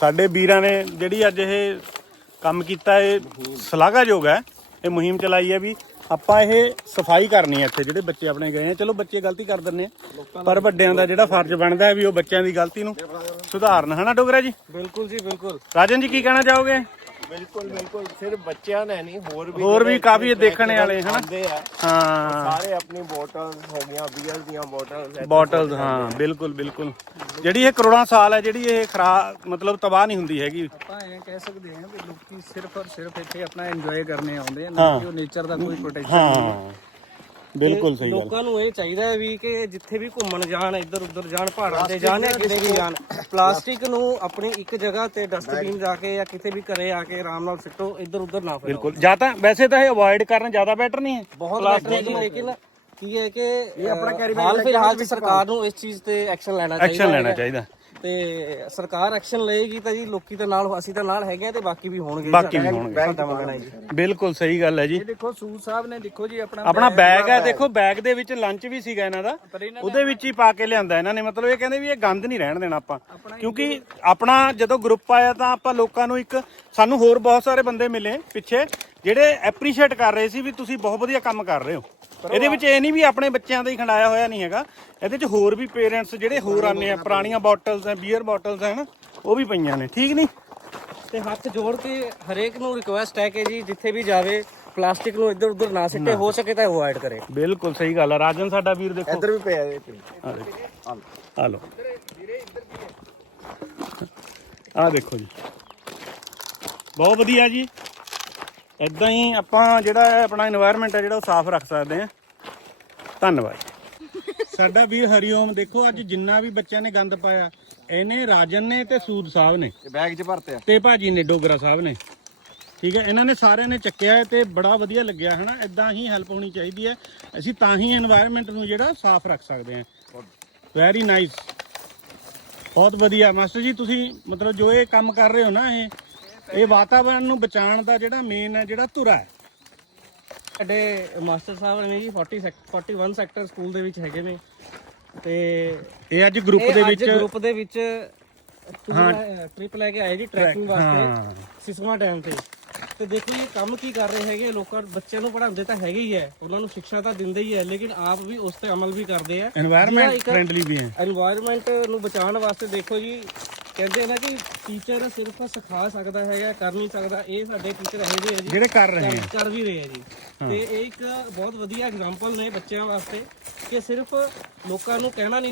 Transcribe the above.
ਸਾਡੇ ਵੀਰਾਂ ਨੇ ਜਿਹੜੀ ਅੱਜ ਇਹ ਕੰਮ ਕੀਤਾ ਇਹ ਸ਼ਲਾਘਾਯੋਗ ਹੈ। ਇਹ ਮੁਹਿੰਮ ਚਲਾਈ ਹੈ ਵੀ ਆਪਾਂ ਇਹ ਸਫ਼ਾਈ ਕਰਨੀ ਹੈ ਇੱਥੇ ਜਿਹੜੇ ਬੱਚੇ ਆਪਣੇ ਗਏ ਆ। ਚਲੋ ਬੱਚੇ ਗਲਤੀ ਕਰ ਦਿੰਦੇ ਆ ਪਰ ਵੱਡਿਆਂ ਦਾ ਜਿਹੜਾ ਫਰਜ਼ ਬਣਦਾ ਹੈ ਵੀ ਉਹ ਬੱਚਿਆਂ ਦੀ ਗਲਤੀ ਨੂੰ ਸੁਧਾਰਨ। ਹਨਾ ਡੋਗਰਾ ਜੀ? ਬਿਲਕੁਲ ਜੀ ਬਿਲਕੁਲ। ਰਾਜਨ ਜੀ ਕੀ ਕਹਿਣਾ ਚਾਹੋਗੇ? ਬਿਲਕੁਲ ਬਿਲਕੁਲ। ਸਿਰਫ ਬੱਚਿਆਂ ਨੇ ਨਹੀਂ ਹੋਰ ਵੀ ਹੋਰ ਵੀ ਕਾਫੀ ਦੇਖਣੇ ਵਾਲੇ ਹਨਾ? ਹਾਂ। ਸਾਰੇ ਆਪਣੀ ਬੋਟਲਸ ਹੋ ਗਈਆਂ ਬੀਅਰ ਦੀਆਂ ਬੋਟਲਸ ਬੋਟਲਸ ਹਾਂ ਬਿਲਕੁਲ ਬਿਲਕੁਲ। ਜਿਹੜੀ ਇਹ ਕਰੋੜਾਂ ਸਾਲ ਹੈ ਜਿਹੜੀ ਇਹ ਖਰਾ ਮਤਲਬ ਤਬਾਹ ਨਹੀਂ ਹੁੰਦੀ ਹੈਗੀ। ਆਪਾਂ ਇਹ ਕਹਿ ਸਕਦੇ ਹਾਂ ਵੀ ਲੋਕੀ ਸਿਰਫ ਔਰ ਸਿਰਫ ਇੱਥੇ ਆਪਣਾ ਇੰਜੋਏ ਕਰਨੇ ਆਉਂਦੇ ਆ ਨਾ ਕਿ ਉਹ ਨੇਚਰ ਦਾ ਕੋਈ ਪ੍ਰੋਟੈਕਸ਼ਨ ਹਾਂ ਬਿਲਕੁਲ ਸਹੀ ਗੱਲ। ਲੋਕਾਂ ਨੂੰ ਇਹ ਚਾਹੀਦਾ ਹੈ ਵੀ ਕਿ ਜਿੱਥੇ ਵੀ ਘੁੰਮਣ ਜਾਣ ਇੱਧਰ ਉੱਧਰ ਜਾਣ ਪਹਾੜਾਂ ਤੇ ਜਾਣ ਜਾਂ ਕਿਤੇ ਵੀ ਜਾਣ ਪਲਾਸਟਿਕ ਨੂੰ ਆਪਣੀ ਇੱਕ ਜਗ੍ਹਾ ਤੇ ਡਸਟਬਿਨ ਜਾ ਕੇ ਜਾਂ ਕਿਤੇ ਵੀ ਘਰੇ ਆ ਕੇ ਆਰਾਮ ਨਾਲ ਸਿੱਟੋ ਇੱਧਰ ਉੱਧਰ ਨਾ ਫੈਲਾਓ ਬਿਲਕੁਲ। ਜਾਂ ਤਾਂ ਵੈਸੇ ਤਾਂ ਇਹ ਅਵੋਇਡ ਕਰਨਾ ਜ਼ਿਆਦਾ ਬੈਟਰ ਨਹੀਂ ਹੈ। ਬਹੁਤ ਬੈਟਰ ਹੈ ਜੀ ਲੇਕਿਨ ਕੀ ਹੈ ਕਿ ਹਾਲ ਫਿਲਹਾਲ ਸਰਕਾਰ ਨੂੰ ਇਸ ਚੀਜ਼ ਤੇ ਐਕਸ਼ਨ ਲੈਣਾ ਚਾਹੀਦਾ ਐਕਸ਼ਨ ਲੈਣਾ। ਚਾਹੀਦਾ। ਤੇ ਸਰਕਾਰ ਐਕਸ਼ਨ ਲਏਗੀ ਤਾਂ ਜੀ ਲੋਕੀ ਤਾਂ ਨਾਲ ਅਸੀਂ ਤਾਂ ਨਾਲ ਹੈਗੇ ਆ ਤੇ ਬਾਕੀ ਵੀ ਹੋਣਗੇ ਬਾਕੀ ਵੀ ਹੋਣਗੇ। ਸਾਡਾ ਮੰਗਣਾ ਜੀ। ਬਿਲਕੁਲ ਸਹੀ ਗੱਲ ਹੈ ਜੀ। ਦੇਖੋ ਸੂਦ ਸਾਹਿਬ ਨੇ ਦੇਖੋ ਜੀ ਆਪਣਾ ਆਪਣਾ ਬੈਗ ਹੈ ਦੇਖੋ ਬੈਗ ਦੇ ਵਿੱਚ ਲੰਚ ਵੀ ਸੀਗਾ ਇਹਨਾਂ ਦਾ। ਉਹਦੇ ਵਿੱਚ ਹੀ ਪਾ ਕੇ ਲਿਆਂਦਾ ਇਹਨਾਂ ਨੇ। ਮਤਲਬ ਇਹ ਕਹਿੰਦੇ ਵੀ ਇਹ ਗੰਦ ਨਹੀਂ ਰਹਿਣ ਦੇਣਾ ਆਪਾਂ। ਕਿਉਂਕਿ ਆਪਣਾ ਜਦੋਂ ਗਰੁੱਪ ਆਇਆ ਤਾਂ ਆਪਾਂ ਲੋਕਾਂ ਨੂੰ ਇੱਕ ਸਾਨੂੰ ਹੋਰ ਬਹੁਤ ਸਾਰੇ ਬੰਦੇ ਮਿਲੇ ਪਿੱਛੇ। ਜਿਹੜੇ ਐਪਰੀਸ਼ੀਏਟ ਕਰ ਰਹੇ ਸੀ ਵੀ ਤੁਸੀਂ ਬਹੁਤ ਵਧੀਆ ਕੰਮ ਕਰ ਰਹੇ ਹੋ। ਇਹਦੇ ਵਿੱਚ ਇਹ ਨਹੀਂ ਵੀ ਆਪਣੇ ਬੱਚਿਆਂ ਦਾ ਹੀ ਖੰਡਾਇਆ ਹੋਇਆ ਨਹੀਂ ਹੈਗਾ। ਇਹਦੇ ਵਿੱਚ ਹੋਰ ਵੀ ਪੇਰੈਂਟਸ ਜਿਹੜੇ ਹੋਰ ਆਨੇ ਆ ਪੁਰਾਣੀਆਂ ਬੋਟਲਸ ਆ ਬੀਅਰ ਬੋਟਲਸ ਹਨ? ਉਹ ਵੀ ਪਈਆਂ ਨੇ ਠੀਕ ਨਹੀਂ? ਤੇ ਹੱਥ ਜੋੜ ਕੇ ਹਰੇਕ ਨੂੰ ਰਿਕੁਐਸਟ ਹੈ ਕਿ ਜੀ ਜਿੱਥੇ ਵੀ ਜਾਵੇ ਪਲਾਸਟਿਕ ਨੂੰ ਇੱਧਰ ਉੱਧਰ ਨਾ ਸਿੱਟੇ ਹੋ ਸਕੇ ਤਾਂ ਅਵੋਇਡ ਕਰੇ। ਬਿਲਕੁਲ ਸਹੀ ਗੱਲ ਆ। ਰਾਜਨ ਸਾਡਾ ਵੀਰ ਦੇਖੋ। ਇੱਧਰ ਵੀ ਪਿਆ ਇਹ। ਆ ਲਓ। ਆ ਦੇਖੋ ਜੀ। ਬਹੁਤ ਵਧੀਆ ਜੀ। ਇਦਾਂ ਹੀ ਆਪਾਂ ਜਿਹੜਾ ਆਪਣਾ এনवायरमेंट ਹੈ ਜਿਹੜਾ ਉਹ ਸਾਫ਼ ਰੱਖ ਸਕਦੇ ਆ ਧੰਨਵਾਦ ਸਾਡਾ ਵੀਰ ਹਰੀ ਓਮ ਦੇਖੋ ਅੱਜ ਜਿੰਨਾ ਵੀ ਬੱਚਿਆਂ ਨੇ ਗੰਦ ਪਾਇਆ ਇਹਨੇ ਰਾਜਨ ਨੇ ਤੇ ਸੂਦ ਸਾਹਿਬ ਨੇ। ਬੈਗ 'ਚ ਭਰਤੇ ਤੇ ਭਾਜੀ ਨੇ ਡੋਗਰਾ ਸਾਹਿਬ ਨੇ। ਠੀਕ ਹੈ ਇਹਨਾਂ ਨੇ ਸਾਰਿਆਂ ਨੇ ਚੱਕਿਆ ਤੇ ਬੜਾ ਵਧੀਆ ਲੱਗਿਆ ਹਨਾ? ਇਦਾਂ ਹੀ ਹੈਲਪ ਹੋਣੀ ਚਾਹੀਦੀ ਹੈ। ਅਸੀਂ ਤਾਂ ਹੀ এনवायरमेंट ਨੂੰ ਜਿਹੜਾ ਸਾਫ਼ ਰੱਖ ਸਕਦੇ ਹਾਂ। ਵੈਰੀ ਨਾਈਸ ਬਹੁਤ ਵਧੀਆ। ਮਾਸਟਰ ਜੀ ਤੁਸੀਂ ਮਤਲਬ ਜੋ ਇਹ ਕੰਮ ਕਰ ਰਹੇ ਹੋ ਨਾ ਇਹ ਇਹ ਵਾਤਾਵਰਣ ਨੂੰ ਬਚਾਉਣ ਦਾ ਜਿਹੜਾ ਮੇਨ ਹੈ ਜਿਹੜਾ ਧੁਰਾ ਹੈ। ਸਾਡੇ ਮਾਸਟਰ ਸਾਹਿਬ ਨੇ ਜੀ 40 ਸੈਕਟਰ 41 ਸੈਕਟਰ ਸਕੂਲ ਦੇ ਵਿੱਚ ਹੈਗੇ ਨੇ। ਤੇ ਇਹ ਅੱਜ ਗਰੁੱਪ ਦੇ ਵਿੱਚ ਅੱਜ ਗਰੁੱਪ ਦੇ ਵਿੱਚ ਟ੍ਰਿਪ ਲੈ ਕੇ ਆਏ ਜੀ ਟ੍ਰੈਕਿੰਗ ਵਾਸਤੇ ਸਿਸਮਾ ਡੈਮ ਤੇ। ਤੇ ਦੇਖੋ ਇਹ ਕੰਮ ਕੀ ਕਰ ਰਹੇ ਹੈਗੇ ਲੋਕਾਂ ਬੱਚਿਆਂ ਨੂੰ ਪੜਾਉਂਦੇ ਤਾਂ ਹੈਗੇ ਹੀ ਹੈ ਉਹਨਾਂ ਨੂੰ ਸਿੱਖਿਆ ਤਾਂ ਦਿੰਦੇ ਹੀ ਹੈ ਲੇਕਿਨ ਆਪ ਵੀ ਉਸ ਤੇ ਅਮਲ ਵੀ ਕਰਦੇ ਆ। এনवायरमेंट ਫ੍ਰੈਂਡਲੀ ਵੀ ਹੈ। এনवायरमेंट ਨੂੰ ਬਚਾਉਣ ਵਾਸਤੇ ਦੇਖੋ ਜੀ ਕਹਿੰਦੇ ਨਾ ਕਿ ਟੀਚਰ ਸਿਰਫ ਸਿਖਾ ਸਕਦਾ ਹੈਗਾ ਕਰ ਨਹੀਂ ਸਕਦਾ ਇਹ ਸਾਡੇ ਟੀਚਰ ਇਹੋ ਜਿਹੇ ਆ ਜੀ। ਜਿਹੜੇ ਕਰ ਰਹੇ ਹੈ ਕਰ ਵੀ ਰਹੇ ਆ ਜੀ। ਤੇ ਇਹ ਇੱਕ ਬਹੁਤ ਵਧੀਆ ਐਗਜ਼ਾਮਪਲ ਨੇ ਬੱਚਿਆਂ ਵਾਸਤੇ ਕਿ ਸਿਰਫ ਲੋਕਾਂ ਨੂੰ ਕਹਿਣਾ ਨਹੀਂ